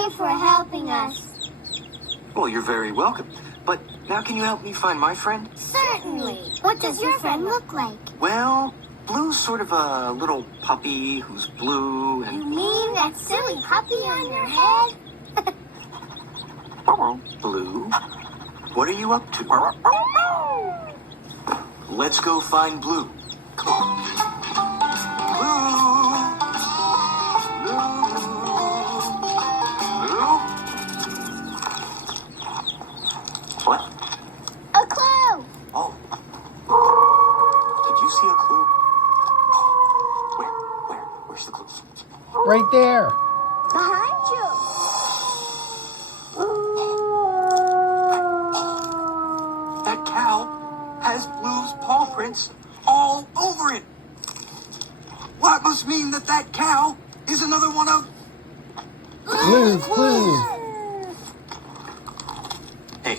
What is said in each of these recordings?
you for helping us. Well, you're very welcome. But now can you help me find my friend? Certainly. What does your friend look like? Well, Blue's sort of a little puppy who's blue and... You mean that silly puppy on your head? Blue, what are you up to? Let's go find Blue. Come on. Blue. What? A clue! Oh. Did you see a clue? Where's the clue? Right there. Behind you. That cow has Blue's paw prints all over it. Well, that must mean that that cow is another one of... Blue's clues. Hey,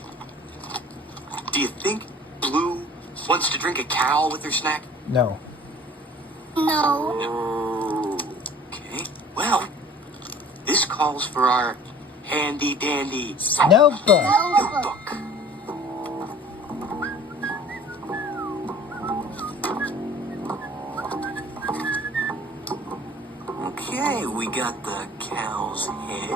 do you think Blue wants to drink a cow with her snack? No. No. Okay, well, this calls for our handy-dandy Notebook. notebook. Okay, we got the cow's head.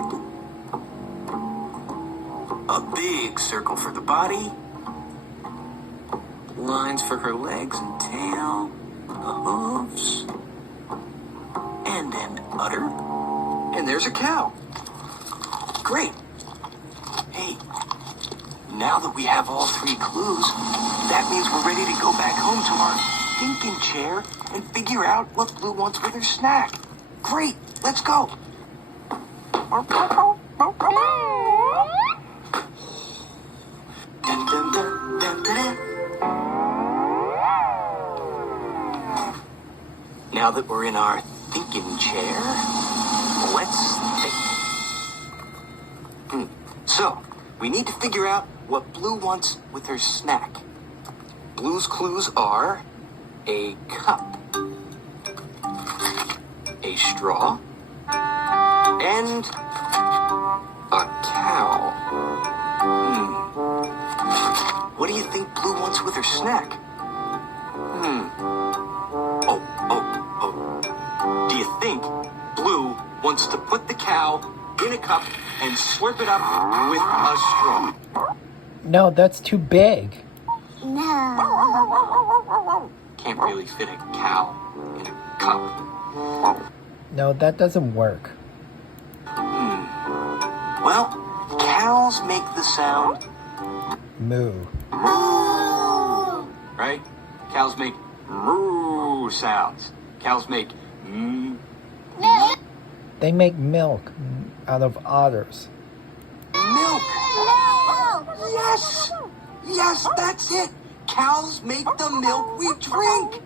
A big circle for the body. Lines for her legs and tail. The hooves. And an udder. And there's a cow. Great. Hey, now that we have all three clues, that means we're ready to go back home to our thinking chair and figure out what Blue wants with her snack. Great, let's go. Dun, dun, dun, dun, dun, dun. Now that we're in our thinking chair, let's think. So, we need to figure out what Blue wants with her snack. Blue's clues are a cup, a straw, and a cow. What do you think Blue wants with her snack? Do you think Blue wants to put the cow in a cup and slurp it up with a straw? No, that's too big. No. Can't really fit a cow in a cup. No, that doesn't work. Well, cows make the sound Moo. Moo. right? Cows make moo sounds. Cows make Milk. They make milk out of otters. milk. Milk. Yes! Yes, that's it. Cows make the milk we drink.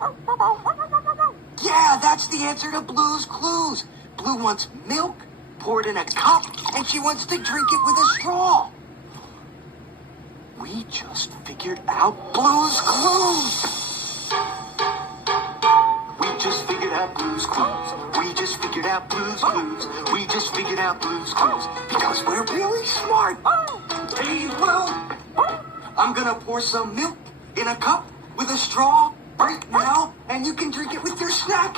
Yeah, that's the answer to Blue's clues. Blue wants milk poured in a cup, and she wants to drink it with a straw. We just figured out Blue's clues. We just figured out Blue's clues. We just figured out Blue's clues. We just figured out Blue's clues. Because we're really smart. Hey, Blue, I'm gonna pour some milk in a cup with a straw right now, and you can drink it with your snack.